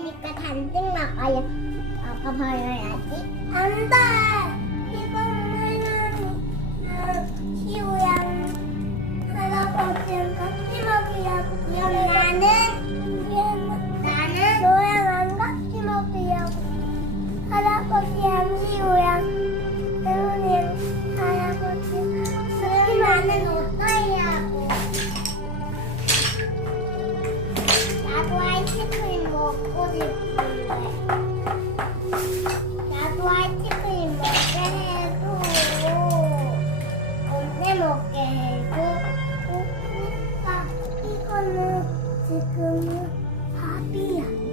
먹으니까 간증 먹어요. 먹어버려야지. 안 돼! 나도 아이스크림 먹게 해도 언제 먹게 해고 오빠 이거는 지금은 밥이야.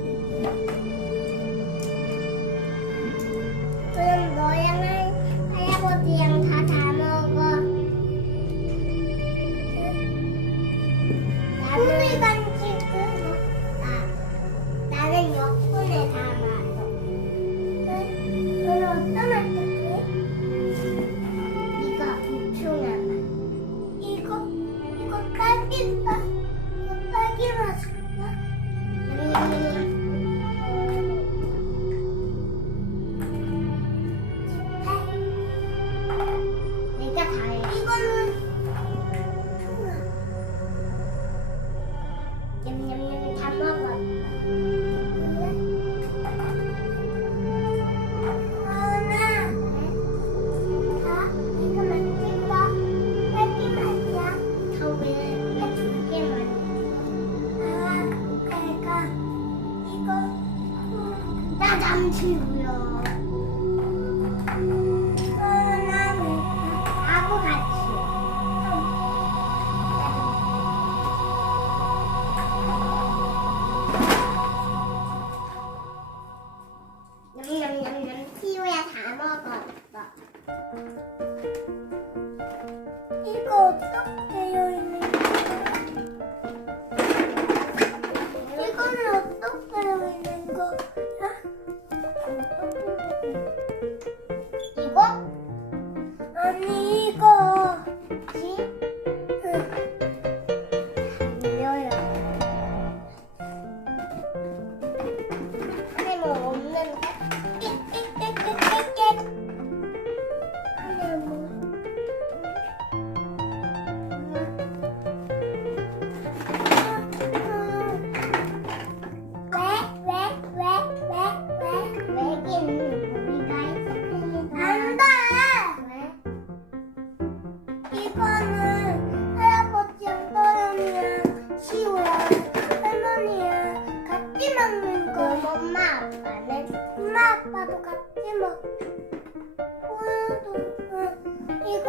気。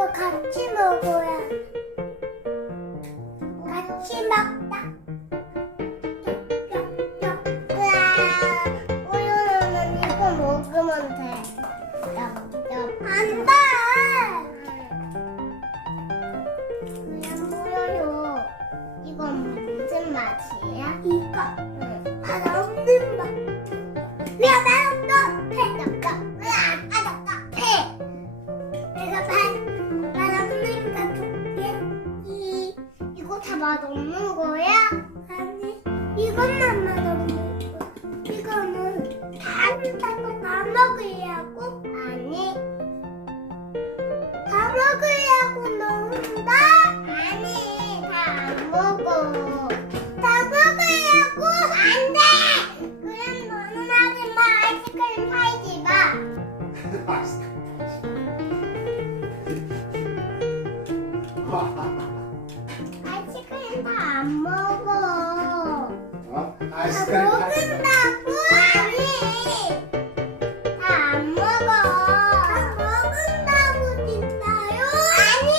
같이 먹어야 같이 막 맛 없는 거야? 아니, 이것만 맛 없는 거야. 이거는 다른 거다 먹으려고? 아니, 다 먹으려고 넣는다? 아니, 다 안 먹어. 다 먹으려고? 안 돼! 그냥 너는 하지 마. 아이스크림 팔지 마. 아이스크림 팔지 마. 안 먹어. 어? 아, 아이스크림. 나 먹은다고. 아니. 다안 먹어. 다 먹은다고 진짜요? 아니.